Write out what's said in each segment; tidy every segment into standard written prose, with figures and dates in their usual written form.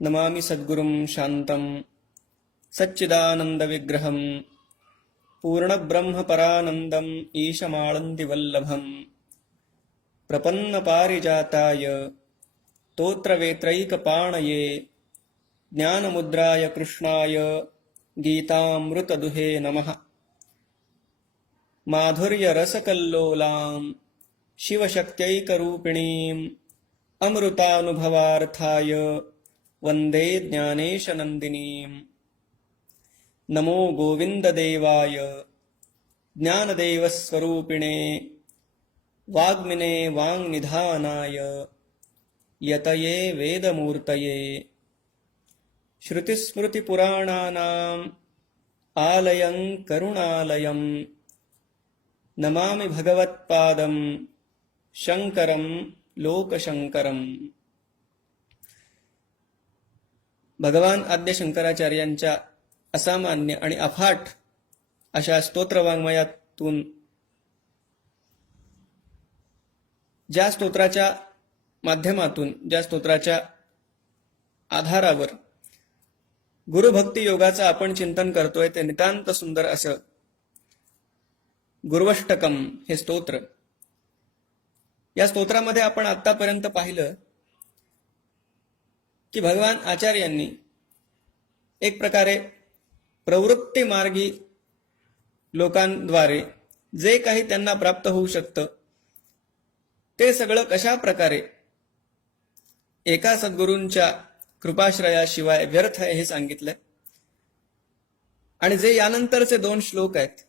नमामि सद्गुरुं शान्तं सच्चिदानन्दविग्रहं पूर्णब्रह्मपरानन्दम् ईशमाळन्दिवल्लभम् प्रपन्नपारिजाताय तोत्रवेत्रैकपाणये ज्ञानमुद्राय कृष्णाय गीतामृतदुहे नमः। माधुर्यरसकल्लोलां शिवशक्त्यैकरूपिणीम् अमृतानुभवार्थाय वन्दे ज्ञानेशनन्दिनीम्। नमो गोविन्ददेवाय ज्ञानदेवस्वरूपिणे वाग्मिने वाङ्निधानाय यतये वेदमूर्तये। श्रुतिस्मृतिपुराणानाम् आलयं करुणालयं नमामि भगवत्पादं शङ्करं लोकशंकरम। भगवान आद्य शंकराचार्यांच्या असामान्य आणि अफाट अशा स्तोत्रवाङ्मयातून ज्या स्तोत्राच्या माध्यमातून ज्या स्तोत्राच्या आधारावर गुरुभक्ती योगाचं आपण चिंतन करतोय ते नितांत सुंदर असं गुरुवष्टकम हे स्तोत्र। या स्तोत्रामध्ये आपण आतापर्यंत पाहिलं की भगवान आचार्यांनी एक प्रकारे प्रवृत्ती मार्गी लोकांद्वारे जे काही त्यांना प्राप्त होऊ शकतं ते सगळं कशा प्रकारे एका सद्गुरूंच्या कृपाश्रयाशिवाय व्यर्थ आहे हे सांगितलंय। आणि जे यानंतरचे 2 श्लोक आहेत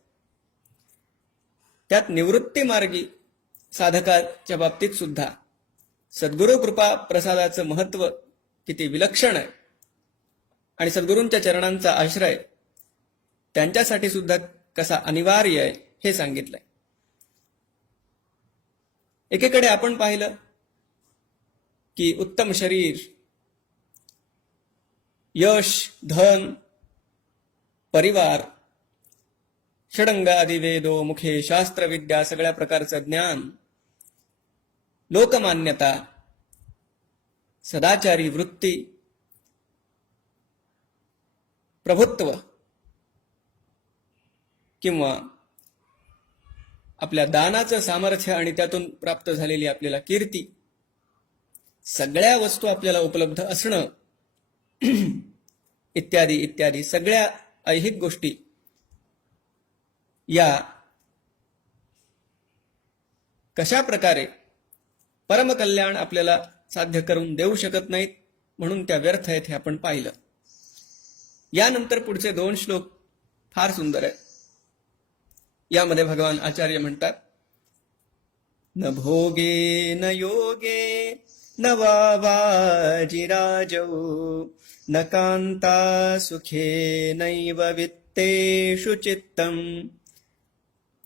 त्यात निवृत्ती मार्गी साधकाच्या बाबतीत सुद्धा सद्गुरु कृपा प्रसादाचं महत्व किती विलक्षण आहे आणि सद्गुरूंच्या चरणांचा आश्रय त्यांच्यासाठी सुद्धा कसा अनिवार्य आहे हे सांगितलंय। एकीकडे आपण पाहिलं की उत्तम शरीर, यश, धन, परिवार, षडंगादि वेदो मुखे शास्त्रविद्या सगळ्या प्रकारचं ज्ञान, लोकमान्यता, सदाचारी वृत्ती, प्रभुत्व किंवा आपल्या दानाचं सामर्थ्य आणि त्यातून प्राप्त झालेली आपल्याला कीर्ती, सगळ्या वस्तू आपल्याला उपलब्ध असणं इत्यादी इत्यादी सगळ्या ऐहिक गोष्टी या कशा प्रकारे परमकल्याण आपल्याला साध्य करून देऊ शकत नाहीत म्हणून त्या व्यर्थ आहेत हे आपण पाहिलं। यानंतर पुढचे 2 श्लोक फार सुंदर आहेत। यामध्ये भगवान आचार्य म्हणतात, न भोगे न योगे न वाजिराजौ न कांता सुखे नैव वित्तेषु चित्तम्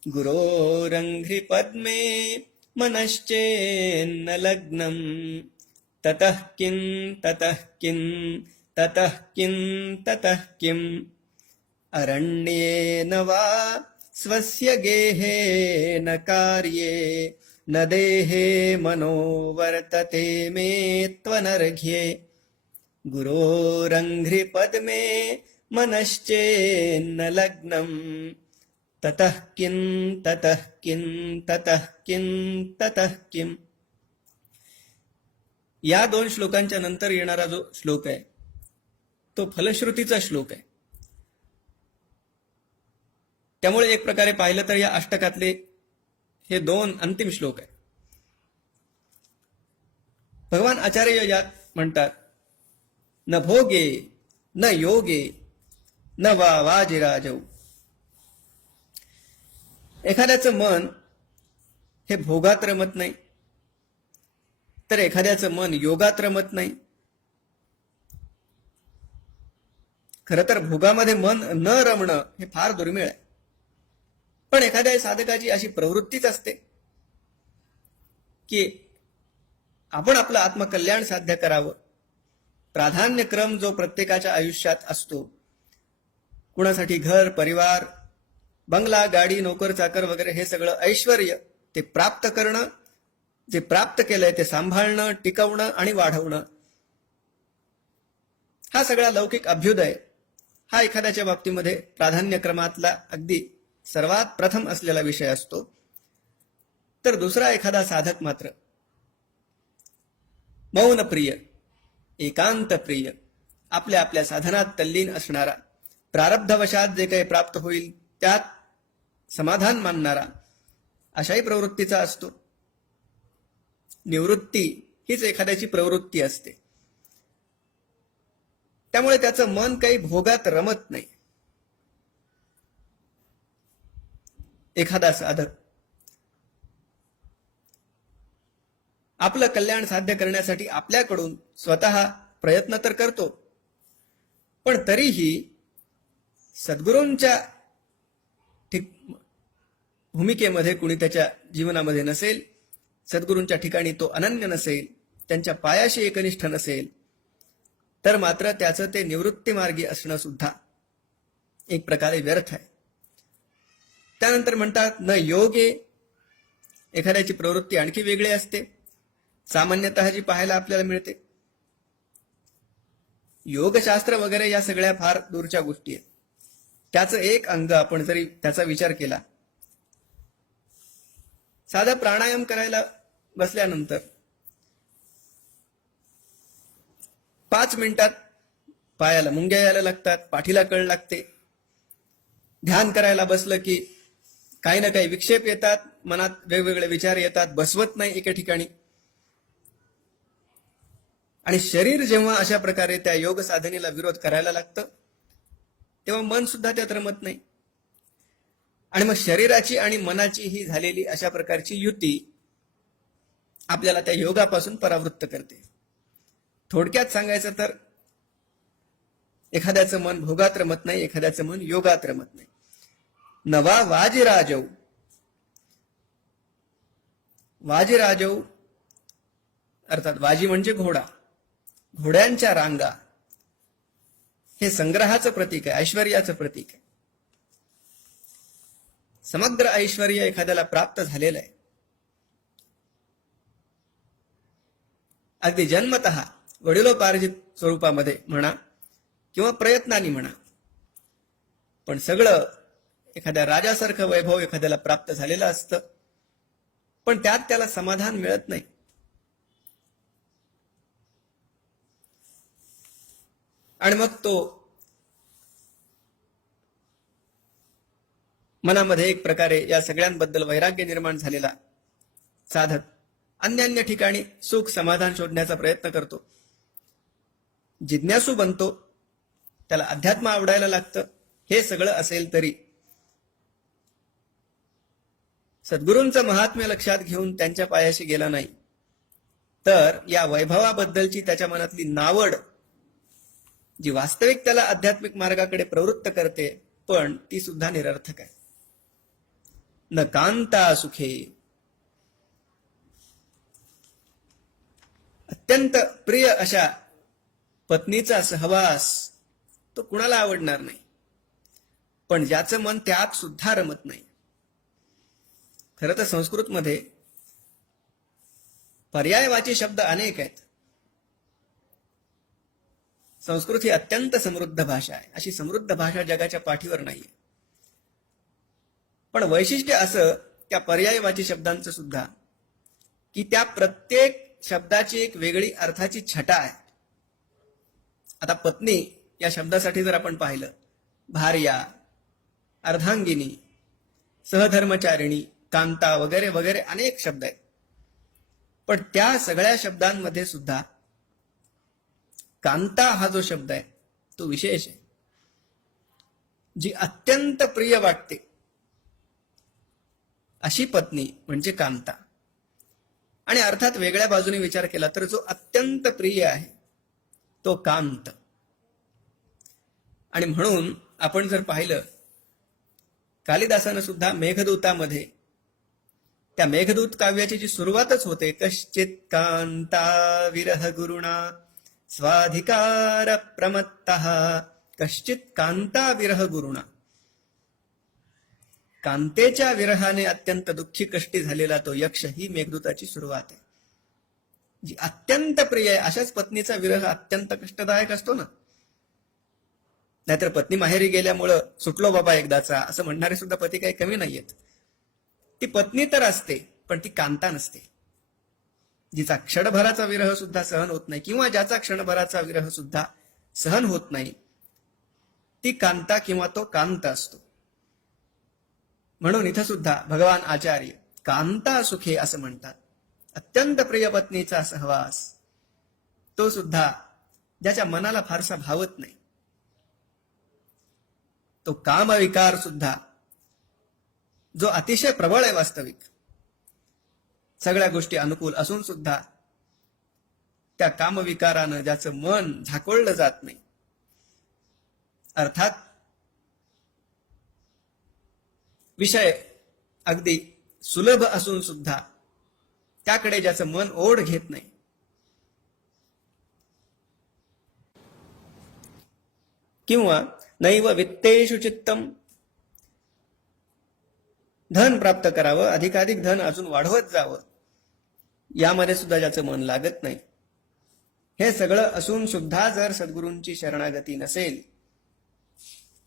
गुरोरंघ्रि पद्मे मनश्चेन्न लग्नम् ततः किं ततः किं ततः किं ततः किम् अरण्येन वा स्वस्य गेहे न कार्ये न देहे मनो वर्तते मे त्वनर्घ्ये गुरोरंघ्रि पद्मे मनश्चेन्न लग्नम् ततः किं ततः किं ततः किं ततः किम्। या 2 श्लोकांच्या नंतर येणारा जो श्लोक आहे तो फलश्रुतीचा श्लोक आहे। त्यामुळे एक प्रकारे पाहिलं तर या अष्टकातले हे 2 अंतिम श्लोक आहे। भगवान आचार्य यात म्हणतात, न भोगे न योगे न वाजिराजौ। एखाद्याचं मन हे भोगात रमत नाही तर एखाद्याचं मन योगात रमत नाही। खरं तर भोगामध्ये मन न रमणं हे फार दुर्मिळ आहे, पण एखाद्या साधकाची अशी प्रवृत्तीच असते की आपण आपलं आत्मकल्याण साध्य करावं। प्राधान्यक्रम जो प्रत्येकाच्या आयुष्यात असतो, कुणासाठी घर, परिवार, बंगला, गाडी, नोकर चाकर वगैरे हे सगळं ऐश्वर्य ते प्राप्त करणं, जे प्राप्त केलंय ते सांभाळणं, टिकवणं आणि वाढवणं हा सगळा लौकिक अभ्युदय हा एखाद्याच्या बाबतीमध्ये प्राधान्यक्रमातला अगदी सर्वात प्रथम असलेला विषय असतो. तर दुसरा एखादा साधक मात्र मौन प्रिय, एकांत प्रिय, आपल्या आपल्या साधनात तल्लीन असणारा, प्रारब्धवशात जे काही प्राप्त होईल त्यात समाधान मानणारा अशाही प्रवृत्तीचा असतो. निवृत्ती हीच एखाद्याची प्रवृत्ती असते. त्यामुळे त्याचं मन काही भोगात रमत नाही. एखादा साधक आपलं कल्याण साध्य करण्यासाठी आपल्याकडून स्वतः प्रयत्न तर करतो, पण तरीही सद्गुरूंच्या भूमिकेमध्ये कुणी त्याच्या जीवनामध्ये नसेल, सद्गुरूंच्या ठिकाणी तो अनन्य नसेल, त्यांच्या पायाशी एकनिष्ठ नसेल, तर मात्र त्याचं ते निवृत्ती मार्गी असणं सुद्धा एक प्रकारे व्यर्थ आहे. त्यानंतर म्हणतात न योगे, एखाद्याची प्रवृत्ती आणखी वेगळी असते सामान्यतः जी पाहायला आपल्याला मिळते. योगशास्त्र वगैरे या सगळ्या फार दूरच्या गोष्टी आहेत. त्याचं एक अंग आपण जरी त्याचा विचार केला, साधा प्राणायाम करायला बसल्यानंतर 5 मिनिटात पायाला मुंग्या यायला लागतात, पाठीला कळ लागते. ध्यान करायला बसलं की काही ना काही विक्षेप येतात, मनात वेगवेगळे विचार येतात, बसवत नाही एके ठिकाणी. आणि शरीर जेव्हा अशा प्रकारे त्या योग साधनेला विरोध करायला लागतं तेव्हा मन सुद्धा त्यात रमत नाही. आणि मग शरीराची आणि मनाची ही झालेली अशा प्रकारची युती आपल्याला त्या योगापासून परावृत्त करते. थोडक्यात सांगायचं तर एखाद्याचं मन भोगात रमत नाही, एखाद्याचं मन योगात रमत नाही. नवा वाजिराजव, वाजिराजव अर्थात वाजी म्हणजे घोडा, घोड्यांच्या रांगा हे संग्रहाचं प्रतीक आहे, ऐश्वर्याचं प्रतीक आहे. समग्र ऐश्वर एखाद्याला प्राप्त झालेलं आहे. अगदी जन्मतः वडिलोपार्जित स्वरूपामध्ये म्हणा किंवा प्रयत्नांनी म्हणा, पण सगळं एखाद्या राजासारखं वैभव एखाद्याला प्राप्त झालेलं असतं, पण त्यात त्याला समाधान मिळत नाही. आणि मग तो मनामध्ये एक प्रकारे या सगळ्यांबद्दल वैराग्य निर्माण झालेला साधक अन्य ठिकाणी सुख समाधान शोधण्याचा प्रयत्न करतो, जिज्ञासू बनतो, त्याला अध्यात्म आवडायला लागतं. हे सगळं असेल तरी सद्गुरूंचं महात्म्य लक्षात घेऊन त्यांच्या पायाशी गेला नाही, तर या वैभवाबद्दलची त्याच्या मनातली नावड जी वास्तविक त्याला आध्यात्मिक मार्गाकडे प्रवृत्त करते, पण ती सुद्धा निरर्थक आहे. न कांता सुखे, अत्यंत प्रिय अशा पत्नीचा सहवास तो कुणाला आवडणार नाही, पण ज्याचं मन त्यात सुद्धा रमत नाही. खरं तर संस्कृतमध्ये पर्यायवाची शब्द अनेक आहेत. संस्कृत ही अत्यंत समृद्ध भाषा आहे. अशी समृद्ध भाषा जगाच्या पाठीवर नाहीये. पण वैशिष्ट्य असं त्या पर्यायवाची शब्दांचं सुद्धा की त्या प्रत्येक शब्दाची एक वेगळी अर्थाची छटा आहे. आता पत्नी या शब्दासाठी जर आपण पाहिलं, भार्या, अर्धांगिनी, सहधर्मचारिणी, कांता वगैरे वगैरे अनेक शब्द आहेत. पण त्या सगळ्या शब्दांमध्ये सुद्धा कांता हा जो शब्द आहे तो विशेष आहे. जी अत्यंत प्रिय वाटते अशी पत्नी म्हणजे कांता. आणि अर्थात वेगळ्या बाजूने विचार केला तर जो अत्यंत प्रिय आहे तो कांत. आणि म्हणून आपण जर पाहिलं, कालिदासानं सुद्धा मेघदूतामध्ये त्या मेघदूत काव्याची जी सुरुवातच होते, कश्चित कांता विरह गुरुणा स्वाधिकार प्रमत्तः, कश्चित कांता विरह गुरुणा, कांतेच्या विरहाने अत्यंत दुःखी कष्टी झालेला तो यक्ष, ही मेघदूताची सुरुवात आहे. जी अत्यंत प्रिय आहे, अशाच पत्नीचा विरह अत्यंत कष्टदायक असतो ना. नाहीतर पत्नी माहेरी गेल्यामुळं सुटलो बाबा एकदाचा असं म्हणणारे सुद्धा पती काही कमी नाहीयेत. ती पत्नी तर असते, पण ती कांता नसते. जिचा क्षणभराचा विरह सुद्धा सहन होत नाही, किंवा ज्याचा क्षणभराचा विरह सुद्धा सहन होत नाही, ती कांता किंवा तो कांत असतो. म्हणून इथं सुद्धा भगवान आचार्य कांता सुखे असं म्हणतात. अत्यंत प्रिय पत्नीचा सहवास, तो सुद्धा ज्याच्या मनाला फारसा भावत नाही. तो कामविकार सुद्धा जो अतिशय प्रबळ आहे वास्तविक, सगळ्या गोष्टी अनुकूल असून सुद्धा त्या कामविकारानं ज्याचं मन झाकोळलं जात नाही, अर्थात विषय अगदी सुलभ असून सुद्धा त्याकडे ज्याचं मन ओढ घेत नाही, किंवा नैव वित्तेषु चित्तम, धन प्राप्त करावं, अधिकाधिक धन अजून वाढवत जावं, यामध्ये सुद्धा ज्याचं मन लागत नाही, हे सगळं असून सुद्धा जर सद्गुरूंची शरणागती नसेल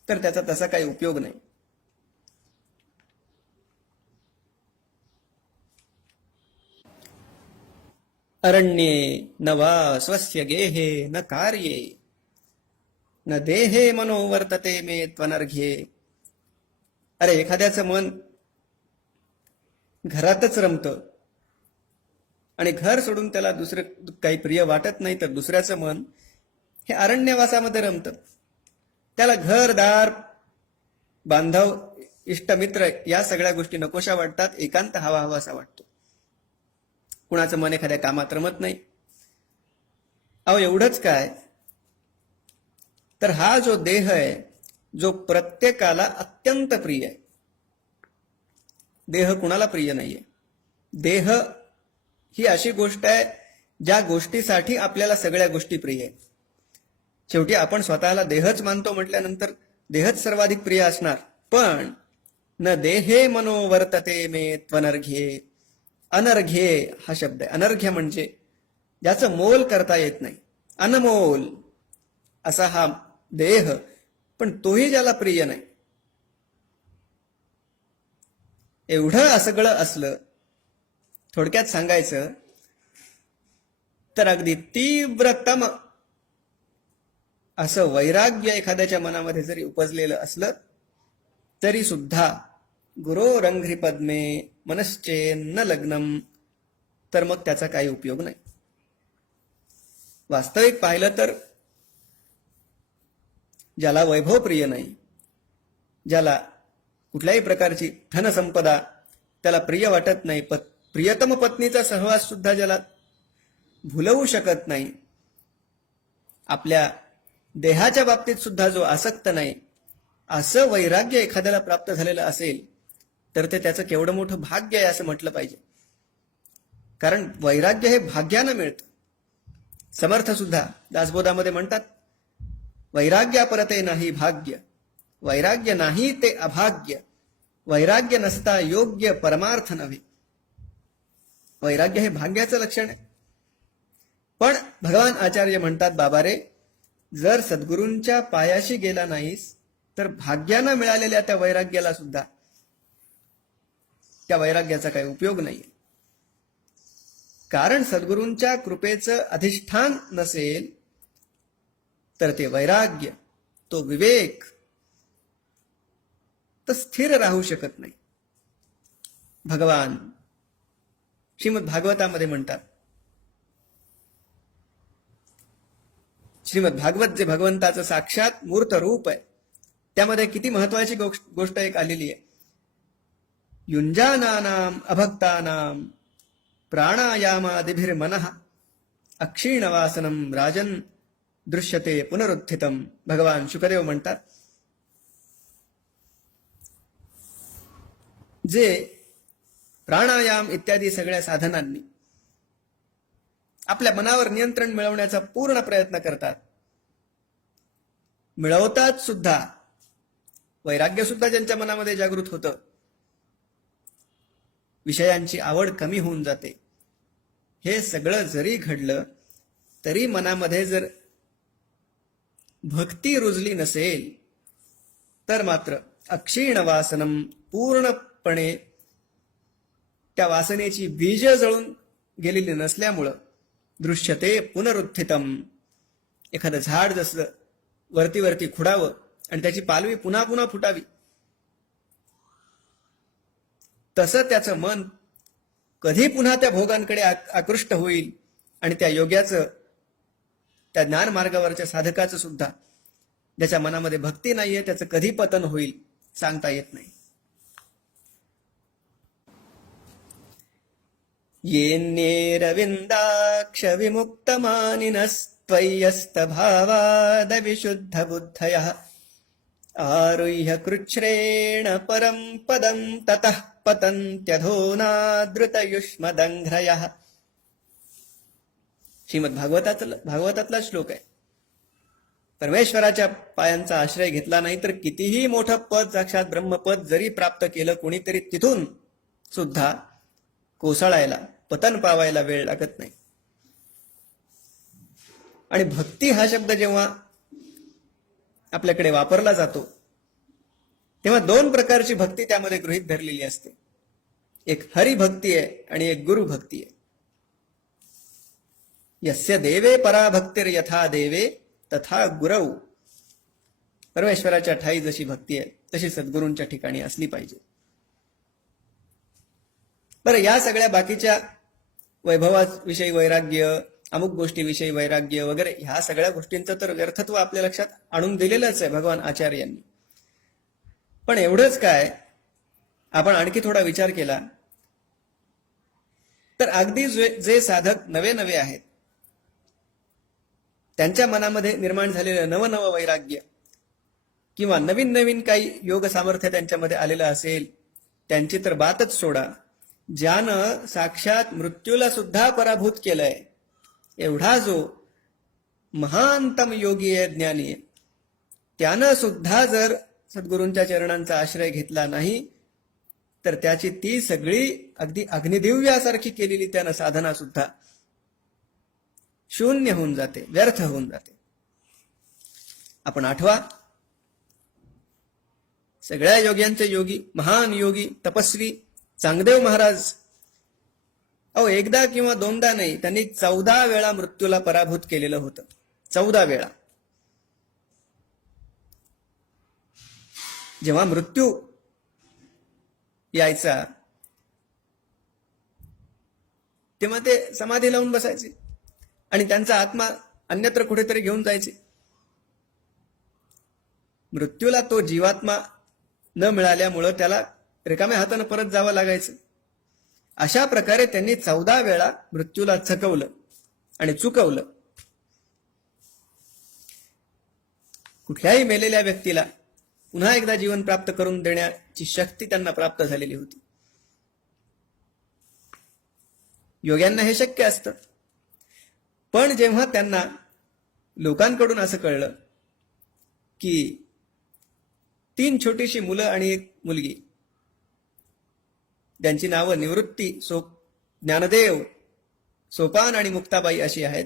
तर त्याचा तसा काही उपयोग नाही. अरण्ये न वा स्वस्य गेहे न कार्ये न देहे मनो वर्तते मे त्वनर्घ्ये. अरे, एखाद्याचं मन घरातच रमतं आणि घर सोडून त्याला दुसरं काही प्रिय वाटत नाही, तर दुसऱ्याचं मन हे अरण्यवासामध्ये रमतं. त्याला घरदार, बांधव, इष्टमित्र या सगळ्या गोष्टी नकोशा वाटतात, एकांत हवा हवासा वाटतो. कुणाचं मन एखाद्या कामात रमत नाही. अहो, एवढंच काय, तर हा जो देह आहे, जो प्रत्येकाला अत्यंत प्रिय आहे, देह कुणाला प्रिय नाहीये. देह ही अशी गोष्ट आहे ज्या गोष्टीसाठी आपल्याला सगळ्या गोष्टी प्रिय आहेत. शेवटी आपण स्वतःला देहच मानतो म्हटल्यानंतर देहच सर्वाधिक प्रिय असणार. पण न देहे मनो वर्तते मे त्वनर्घ्ये. अनर्घ्ये हा शब्द आहे. अनर्घ्य म्हणजे ज्याचं मोल करता येत नाही, अनमोल असा हा देह, पण तोही ज्याला प्रिय नाही. एवढं सगळं असलं, थोडक्यात सांगायचं तर अगदी तीव्रतम असं वैराग्य एखाद्याच्या मनामध्ये जरी उपजलेलं असलं तरी सुद्धा गुरोरंघ्रि पद्मे मनश्चेन्न लग्नम, तर मग त्याचा काही उपयोग नाही. वास्तविक पाहिलं तर ज्याला वैभव प्रिय नाही, ज्याला कुठल्याही प्रकारची धनसंपदा त्याला प्रिय वाटत नाही, प्रियतम पत्नीचा सहवास सुद्धा ज्याला भुलवू शकत नाही, आपल्या देहाच्या बाबतीत सुद्धा जो आसक्त नाही, असं वैराग्य एखाद्याला प्राप्त झालेलं असेल तर ते त्याचं केवढं मोठं भाग्य आहे असं म्हटलं पाहिजे. कारण वैराग्य हे भाग्यानं मिळतं. समर्थ सुद्धा दासबोधामध्ये म्हणतात, वैराग्यापरते नाही भाग्य, वैराग्य नाही ते अभाग्य, वैराग्य नसता योग्य परमार्थ नव्हे. वैराग्य हे भाग्याचं लक्षण आहे. पण भगवान आचार्य म्हणतात, बाबा रे, जर सद्गुरूंच्या पायाशी गेला नाहीस तर भाग्यानं मिळालेल्या त्या वैराग्याला सुद्धा, त्या वैराग्याचा काही उपयोग नाहीये. कारण सद्गुरूंच्या कृपेचं अधिष्ठान नसेल तर ते वैराग्य, तो विवेक तर स्थिर राहू शकत नाही. भगवान श्रीमद भागवतामध्ये म्हणतात, श्रीमद भागवत जे भगवंताचं साक्षात मूर्त रूप आहे, त्यामध्ये किती महत्वाची गोष्ट एक आलेली आहे. युंजानानाम अभक्तानाम प्राणायामादिभिर्मनः अक्षीणवासनम राजन दृश्यते पुनरुत्थितम. भगवान शुकदेव म्हणतात, जे प्राणायाम इत्यादी सगळ्या साधनांनी आपल्या मनावर नियंत्रण मिळवण्याचा पूर्ण प्रयत्न करतात, मिळवतात सुद्धा, वैराग्य सुद्धा ज्यांच्या मनामध्ये जागृत होतं, विषयांची आवड कमी होऊन जाते. हे सगळं जरी घडलं तरी मनामध्ये जर भक्ती रुजली नसेल तर मात्र अक्षीण वासनम, पूर्णपणे त्या वासनेची बीज जळून गेलेली नसल्यामुळं दृश्यते पुनरुत्थितम, एखादं झाड जसं वरती वरती खुडावं आणि त्याची पालवी पुन्हा पुन्हा फुटावी, तसं त्याचं मन कधी पुन्हा त्या भोगांकडे आकृष्ट होईल आणि त्या योग्याचं, त्या ज्ञान मार्गावरच्या साधकाचं सुद्धा, ज्याच्या मनामध्ये भक्ती नाहीये, त्याचं कधी पतन होईल सांगता येत नाही. येन्येरविन्दाक्ष विमुक्तमानिनस्त्वय्यस्त भावाद विशुद्ध बुद्धयः आरुह्य कृच्छ्रेण परं पदं ततः पतन्त्यधोनादृतयुष्मदंघ्रयः. श्रीमद भागवतातला श्लोक आहे. परमेश्वराच्या पायांचा आश्रय घेतला नाही तर कितीही मोठं पद, साक्षात ब्रह्मपद जरी प्राप्त केलं कोणीतरी, तिथून सुद्धा कोसळायला, पतन पावायला वेळ लागत नाही. आणि भक्ती हा शब्द जेव्हा आपल्याकडे वापरला जातो तेव्हा दोन प्रकारची भक्ती त्यामध्ये गृहीत धरलेली असते. एक हरिभक्ती आहे आणि एक गुरुभक्ती आहे. यस्य देवे पराभक्तीर यथा देवे तथा गुरौ. परमेश्वराच्या ठाई जशी भक्ती आहे तशी सद्गुरूंच्या ठिकाणी असली पाहिजे. बरं, या सगळ्या बाकीच्या वैभवाविषयी वैराग्य, अमुक गोष्टीविषयी वैराग्य वगैरे, ह्या सगळ्या गोष्टींचं तर व्यर्थत्व आपल्या लक्षात आणून दिलेलंच आहे भगवान आचार्यांनी. पण एवढंच काय, आपण आणखी थोडा विचार केला तर अगदी जे साधक नवे नवे आहेत त्यांच्या मनामध्ये निर्माण झालेलं नवनवं वैराग्य किंवा नवीन नवीन काही योग सामर्थ्य त्यांच्यामध्ये आलेलं असेल, त्यांची तर बातच सोडा. ज्यानं साक्षात मृत्यूला सुद्धा पराभूत केलंय, एवढा जो महानतम योगी आहे, ज्ञानी आहे, त्यानं सुद्धा जर सद्गुरूंच्या चरणांचा आश्रय घेतला नाही तर त्याची ती सगळी अगदी अग्निदिव्यासारखी केलेली त्यानं साधना सुद्धा शून्य होऊन जाते, व्यर्थ होऊन जाते. आपण आठवा, सगळ्या योग्यांचे योगी, महान योगी, तपस्वी चांगदेव महाराज, एकदा किंवा दोनदा नाही, त्यांनी 14 वेळा मृत्यूला पराभूत केलेलं होतं. 14 वेळा. जेव्हा मृत्यू यायचा तेव्हा ते समाधी लावून बसायचे आणि त्यांचा आत्मा अन्यत्र कुठेतरी घेऊन जायचे. मृत्यूला तो जीवात्मा न मिळाल्यामुळं त्याला रिकाम्या हातानं परत जावं लागायचं. अशा प्रकारे त्यांनी 14 वेळा मृत्यूला चकवलं आणि चुकवलं. कुठल्याही मेलेल्या व्यक्तीला पुन्हा एकदा जीवन प्राप्त करून देण्याची शक्ती त्यांना प्राप्त झालेली होती. योग्यांना हे शक्य असतं. पण जेव्हा त्यांना लोकांकडून असं कळलं की 3 छोटीशी मुलं आणि एक मुलगी, त्यांची नावं निवृत्ती, ज्ञानदेव, सोपान आणि मुक्ताबाई अशी आहेत,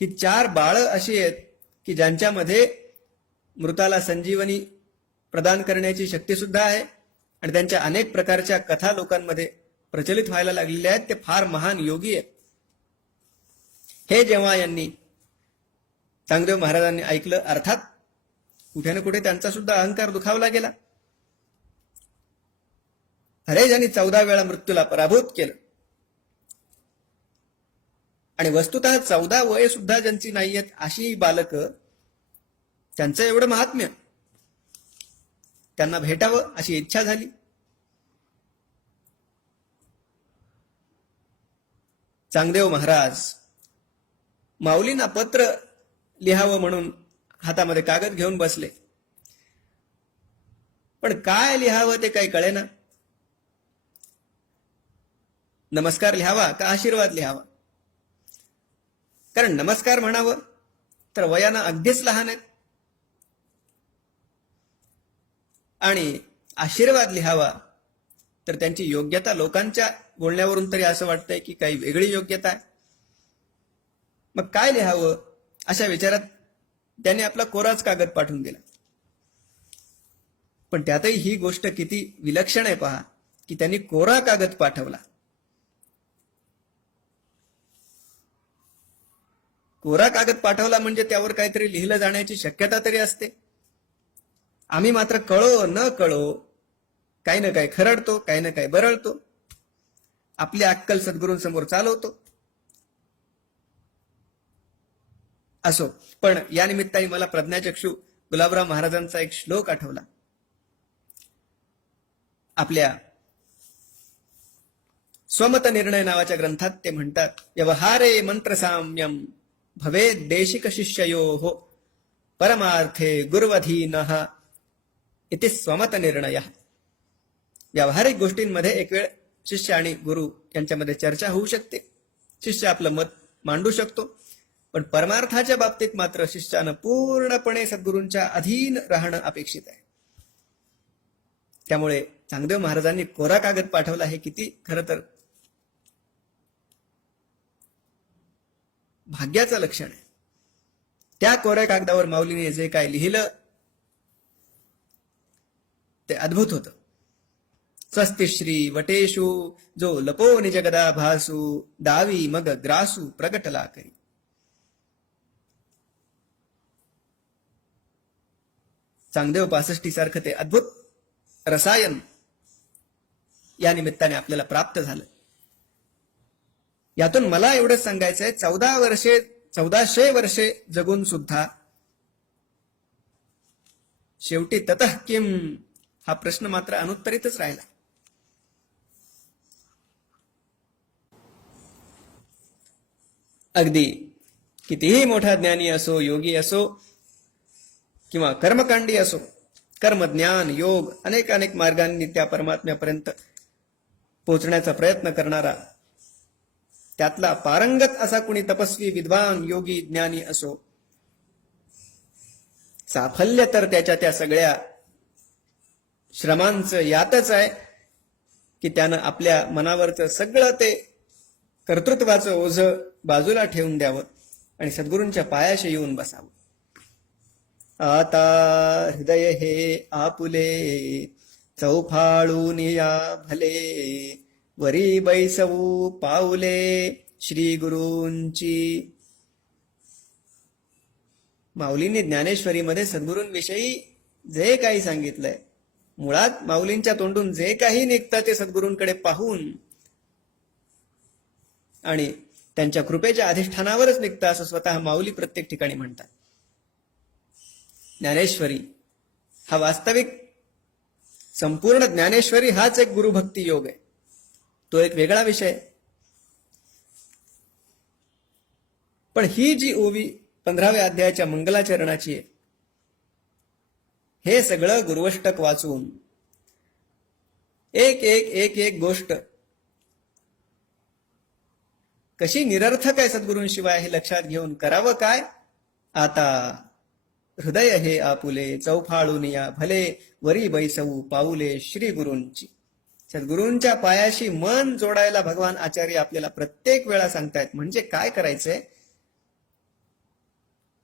ही 4 बाळं अशी आहेत की ज्यांच्यामध्ये मृताला संजीवनी प्रदान करण्याची शक्ती सुद्धा आहे आणि त्यांच्या अनेक प्रकारच्या कथा लोकांमध्ये प्रचलित व्हायला लागलेल्या आहेत. ते फार महान योगी आहेत. हे जेव्हा यांनी चांगदेव महाराजांनी ऐकलं, अर्थात कुठे ना कुठे त्यांचा सुद्धा अहंकार दुखावला गेला. अरे, ज्यांनी 14 वेळा मृत्यूला पराभूत केलं आणि वस्तुतः 14 वय सुद्धा ज्यांची नाहीयेत अशी बालक, त्यांचं एवढं महात्म्य, त्यांना भेटावं अशी इच्छा झाली. चांगदेव महाराज माऊलींना पत्र लिहावं म्हणून हातामध्ये कागद घेऊन बसले. पण काय लिहावं ते काही कळेना. नमस्कार लिहावा का आशीर्वाद लिहावा? कारण नमस्कार म्हणावं तर वयानं अगदीच लहान आहेत आणि आशीर्वाद लिहावा तर त्यांची योग्यता लोकांच्या बोलण्यावरून तरी असं वाटतंय की काही वेगळी योग्यता आहे. मग काय लिहावं अशा विचारात त्याने आपला कोराच कागद पाठवून दिला. पण त्यातही ही गोष्ट किती विलक्षण आहे पहा, की त्यांनी कोरा कागद पाठवला. कोरा कागद पाठवला म्हणजे त्यावर काहीतरी लिहिलं जाण्याची शक्यता तरी असते. आम्ही मात्र कळो न कळो काही ना काही खरडतो, काही ना काही बरळतो, आपली अक्कल सद्गुरूंसमोर चालवतो. असो, पण या निमित्ताने मला प्रज्ञाचक्षू गुलाबराव महाराजांचा एक श्लोक आठवला. आपल्या स्वमत निर्णय नावाच्या ग्रंथात ते म्हणतात, व्यवहारे मंत्रसाम्यम भवेद देशिक शिष्ययोः परमार्थे गुरुवधीनः इति स्वमत निर्णय. व्यावहारिक गोष्टींमध्ये एक वेळ शिष्य आणि गुरु यांच्यामध्ये चर्चा होऊ शकते, शिष्य आपलं मत मांडू शकतो, पण परमार्थाच्या बाबतीत मात्र शिष्यानं पूर्णपणे सद्गुरूंच्या अधीन राहणं अपेक्षित आहे. त्यामुळे चांगदेव महाराजांनी कोरा कागद पाठवला हे किती खरं तर भाग्याचं लक्षण आहे. त्या कोऱ्या कागदावर माऊलीने जे काय लिहिलं ते अद्भुत होतं. स्वस्तिश्री वटेषु जो लपो निजगदा भासू दावी मग ग्रासू प्रगटला करी. चांगदेव 65 सारखं ते अद्भुत रसायन या निमित्ताने आपल्याला प्राप्त झालं. यातून मला एवढंच सांगायचंय, 1400 वर्षे जगून सुद्धा शेवटी ततः किम हा प्रश्न मात्र अनुत्तरितच राहिला. अगदी कितीही मोठा ज्ञानी असो, योगी असो किंवा कर्मकांडी असो, कर्म, ज्ञान, योग अनेक अनेक मार्गांनी त्या परमात्म्यापर्यंत पोहोचण्याचा प्रयत्न करणारा, त्यातला पारंगत असा कुणी तपस्वी, विद्वान, योगी, ज्ञानी असो, साफल्य तर त्याच्या त्या सगळ्या श्रमांचं यातच आहे की त्यानं आपल्या मनावरचं सगळं ते कर्तृत्वाचं ओझं बाजूला ठेवून द्यावं आणि सद्गुरूंच्या पायाशी येऊन बसावं. आता हृदय हे आपुले चौफाळून या भले वरी बैसवू पाऊले श्री गुरूंची. माऊलींनी ज्ञानेश्वरीमध्ये सद्गुरूंविषयी जे काही सांगितलंय, मुळात माऊलींच्या तोंडून जे काही निघतं ते सद्गुरूंकडे पाहून आणि त्यांच्या कृपेच्या अधिष्ठानावरच निघतं असं स्वतः माऊली प्रत्येक ठिकाणी म्हणतात. ज्ञानेश्वरी हा वास्तविक संपूर्ण ज्ञानेश्वरी हाच एक गुरुभक्ती योग आहे. तो एक वेगळा विषय. पण ही जी ओवी 15व्या अध्यायाच्या मंगलाचरणाची आहे, हे सगळं गुरुवष्टक वाचून एक एक एक एक गोष्ट कशी निरर्थक आहे सद्गुरूंशिवाय हे लक्षात घेऊन करावं काय. आता हृदय हे आपुले चौफाळून या भले वरी बैसवू पाऊले श्री गुरूंची. सद्गुरूंच्या पायाशी मन जोडायला भगवान आचार्य आपल्याला प्रत्येक वेळा सांगतायत. म्हणजे काय करायचंय,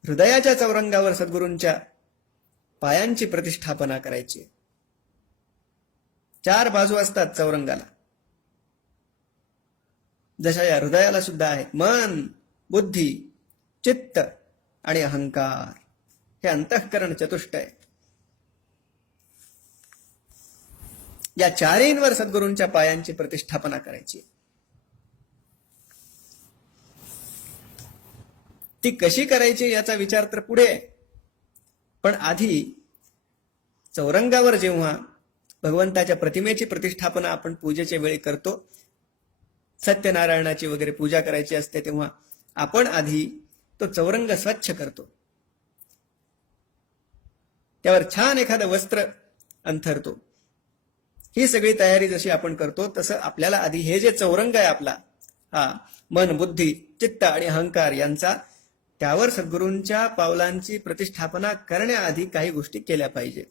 हृदयाच्या चौरंगावर सद्गुरूंच्या पायांची प्रतिष्ठापना करायची. 4 बाजू असतात चौरंगाला, जशा या हृदयाला सुद्धा आहेत. मन, बुद्धी, चित्त आणि अहंकार हे अंतःकरण चतुष्टय. या चारींवर सद्गुरूंच्या पायांची प्रतिष्ठापना करायची. ती कशी करायची याचा विचार तर पुढे, पण आधी चौरंगावर जेव्हा भगवंताच्या प्रतिमेची प्रतिष्ठापना आपण पूजेच्या वेळी करतो, सत्यनारायणाची वगैरे पूजा करायची असते, तेव्हा आपण आधी तो चौरंग स्वच्छ करतो. त्यावर छान एखादं वस्त्र अंथरतो. ही सगळी तयारी जशी आपण करतो तसं आपल्याला आधी हे जे चौरंग आहे आपला, हा मन, बुद्धी, चित्त आणि अहंकार यांचा, त्यावर सद्गुरूंच्या पावलांची प्रतिष्ठापना करण्याआधी काही गोष्टी केल्या पाहिजेत.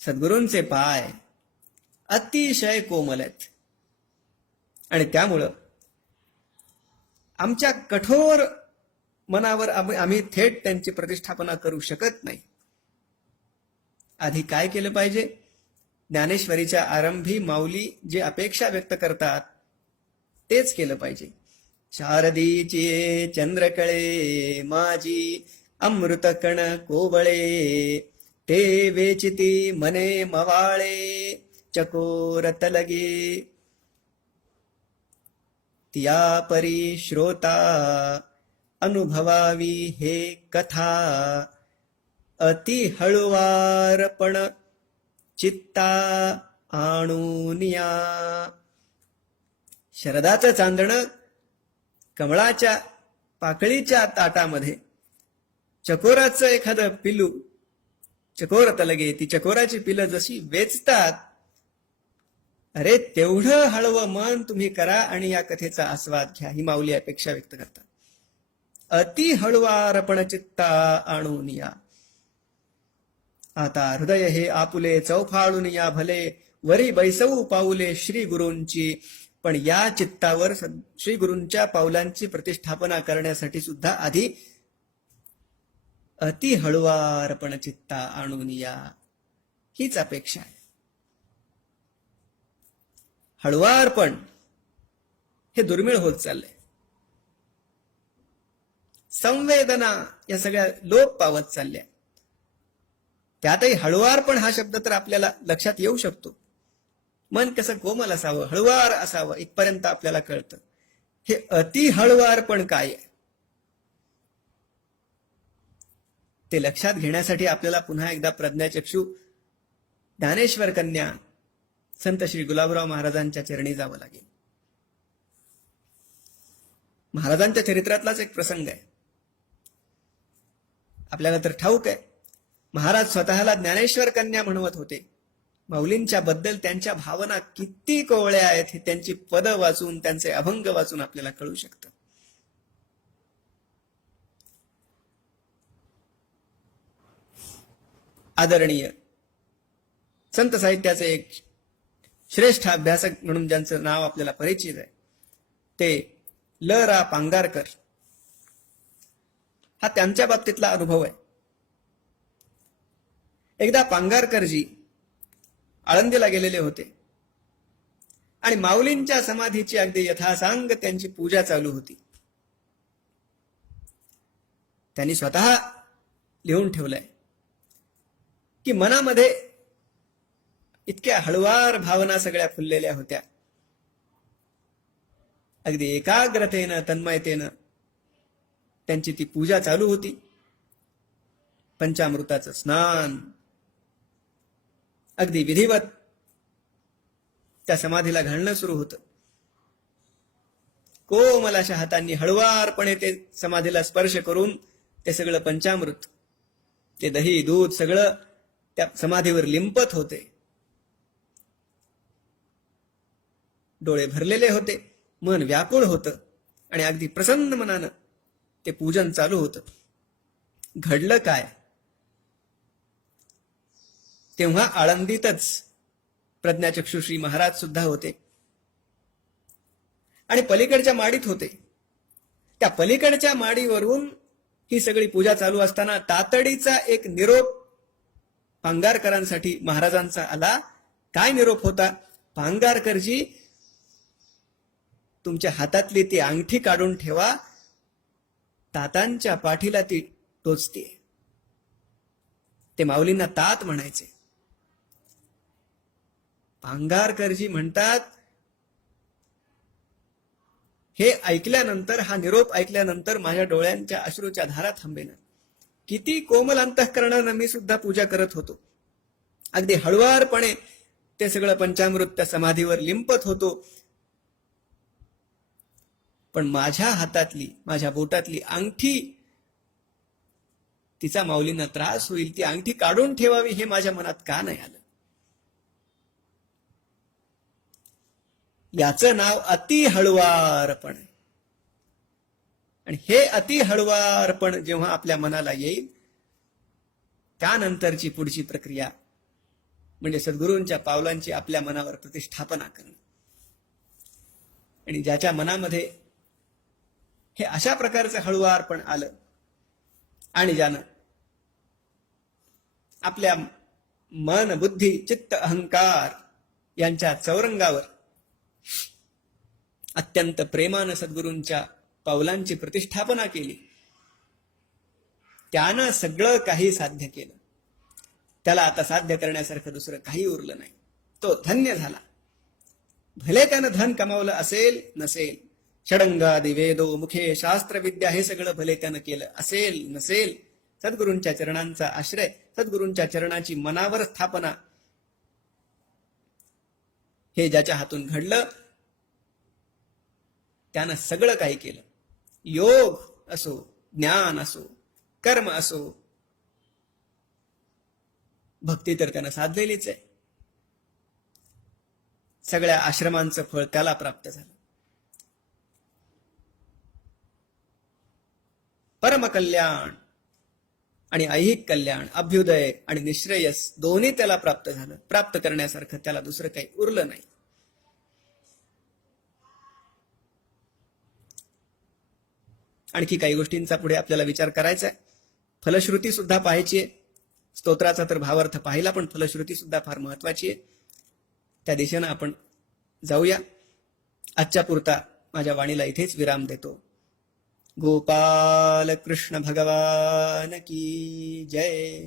सद्गुरूंचे पाय अतिशय कोमल आहेत आणि त्यामुळं आमच्या कठोर मनावर आम्ही थेट त्यांची प्रतिष्ठापना करू शकत नाही. आधी काय केलं पाहिजे? ज्ञानेश्वरीच्या आरंभी माऊली जे अपेक्षा व्यक्त करतात तेच केलं पाहिजे. शारदीची चंद्रकळे माझी अमृत कण कोवळे, ते वेचिती मने मवाळे चकोर तलगे. तिया परी श्रोता अनुभवावी हे कथा, अति हळुवारपण चित्ता आणूनिया. शरदाचं चांदणं कमळाच्या पाकळीच्या ताटामध्ये चकोराचं एखादं पिलू, चकोर तलगे, ती चकोराची पिलं जशी वेचतात, अरे तेवढं हळवं मन तुम्ही करा आणि या कथेचा आस्वाद घ्या, ही माऊली अपेक्षा व्यक्त करतात. अति हळुवारपण चित्ता आणून या. आता हृदय हे आपुले चौफाळून या भले, वरी बैसवू पाऊले श्री गुरूंची. पण या चित्तावर श्री गुरूंच्या पावलांची प्रतिष्ठापना करण्यासाठी सुद्धा आधी अति हळुवारपण चित्ता आणून या, हीच अपेक्षा आहे. हळुवारपण हे दुर्मिळ होत चाललंय. संवेदना या सगळ्या लोप पावत चालल्या. त्यातही हळुवारपण हा शब्द तर आपल्याला लक्षात येऊ शकतो. मन कसं कोमल असावं, हळुवार असावं, इथपर्यंत आपल्याला कळतं. हे अति हळुवारपण काय आहे ते लक्षात घेण्यासाठी आपल्याला पुन्हा एकदा प्रज्ञाचक्षू ज्ञानेश्वर कन्या संत श्री गुलाबराव महाराजांच्या चरणी जावं लागेल. महाराजांच्या चरित्रातलाच एक प्रसंग आहे. आपल्याला तर ठाऊक आहे, महाराज स्वतःला ज्ञानेश्वर कन्या म्हणवत होते. माऊलींच्या बद्दल त्यांच्या भावना किती कोवळ्या आहेत हे त्यांची पद वाचून, त्यांचे अभंग वाचून आपल्याला कळू शकतं. आदरणीय संत साहित्याचे एक श्रेष्ठ अभ्यासक म्हणून ज्यांचं नाव आपल्याला परिचित आहे, ते ल रा पांगारकर. हा त्यांच्या बाबतीतला अनुभव आहे. एकदा पांगारकरजी आळंदीला गेलेले होते आणि माऊलींच्या समाधीची अगदी यथासांग त्यांची पूजा चालू होती. त्यांनी स्वतः लिहून ठेवलंय की मनामध्ये इतक्या हळुवार भावना सगळ्या फुललेल्या होत्या. अगदी एकाग्रतेनं, तन्मयतेनं त्यांची ती पूजा चालू होती. पंचामृताचं स्नान अगदी विधिवत त्या समाधीला घालणं सुरू होतं. कोमल अशा हातांनी हळुवारपणे ते समाधीला स्पर्श करून ते सगळं पंचामृत, ते दही दूध सगळं त्या समाधीवर लिंपत होते. डोळे भरलेले होते, मन व्याकुळ होतं आणि अगदी प्रसन्न मनानं ते पूजन चालू होतं. घडलं काय? तेव्हा आळंदीतच प्रज्ञाचक्षु श्री महाराज सुद्धा होते आणि पलीकडच्या माडीत होते. त्या पलीकडच्या माडीवरून ही सगळी पूजा चालू असताना तातडीचा एक निरोप पांगारकरांसाठी महाराजांचा आला. काय निरोप होता? पांगारकरजी, तुमच्या हातातली ती अंगठी काढून ठेवा, तातांच्या पाठीला ती टोचते. ते माऊलींना तात म्हणायचे. पांगारकरजी म्हणतात, हे ऐकल्यानंतर, हा निरोप ऐकल्यानंतर माझ्या डोळ्यांच्या अश्रूच्या धारा थांबेना. किती कोमल अंतःकरणानं मी सुद्धा पूजा करत होतो. अगदी हळुवारपणे ते सगळं पंचामृत त्या समाधीवर लिंपत होतो. पण माझ्या हातातली, माझ्या बोटातली अंगठी, तिचा माऊलींना त्रास होईल, ती अंगठी काढून ठेवावी हे माझ्या मनात का नाही आलं? याचं नाव अति हळुवारपण आहे. आणि हे अति हळुवारपण जेव्हा आपल्या मनाला येईल, त्यानंतरची पुढची प्रक्रिया म्हणजे सद्गुरूंच्या पावलांची आपल्या मनावर प्रतिष्ठापना करणं. आणि ज्याच्या मनामध्ये हे अशा प्रकारचं हळुवारपण आलं आणि ज्यानं आपल्या मन, बुद्धी, चित्त, अहंकार यांच्या चौरंगावर अत्यंत प्रेमानं सद्गुरूंच्या पावलांची प्रतिष्ठापना केली. त्यानं सगळं काही साध्य केलं. त्याला आता साध्य करण्यासारखं दुसरं काही उरलं नाही. तो धन्य झाला. भले त्यानं धन कमावलं असेल नसेल, षडंगादि वेदो मुखे शास्त्रविद्या हे सगळं भले त्यानं केलं असेल नसेल, सद्गुरूंच्या चरणांचा आश्रय, सद्गुरूंच्या चरणाची मनावर स्थापना हे ज्याच्या हातून घडलं त्यानं सगळं काही केलं. योग असो, ज्ञान असो, कर्म असो, भक्ती तर त्यानं साधलेलीच आहे. सगळ्या आश्रमांचं फळ त्याला प्राप्त झालं. परमकल्याण आणि ऐहिक कल्याण, अभ्युदय आणि निश्रेयस दोन्ही त्याला प्राप्त झालं. प्राप्त करण्यासारखं त्याला दुसरं काही उरलं नाही. आणखी काही गोष्टींचा पुढे आपल्याला विचार करायचा आहे. फलश्रुती सुद्धा पाहायची आहे. स्तोत्राचा तर भावार्थ पाहिला, पण फलश्रुती सुद्धा फार महत्वाची आहे. त्या दिशेनं आपण जाऊया. आजच्या पुरता माझ्या वाणीला इथेच विराम देतो. गोपाल कृष्ण भगवान की जय.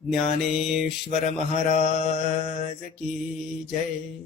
ज्ञानेश्वर महाराज की जय.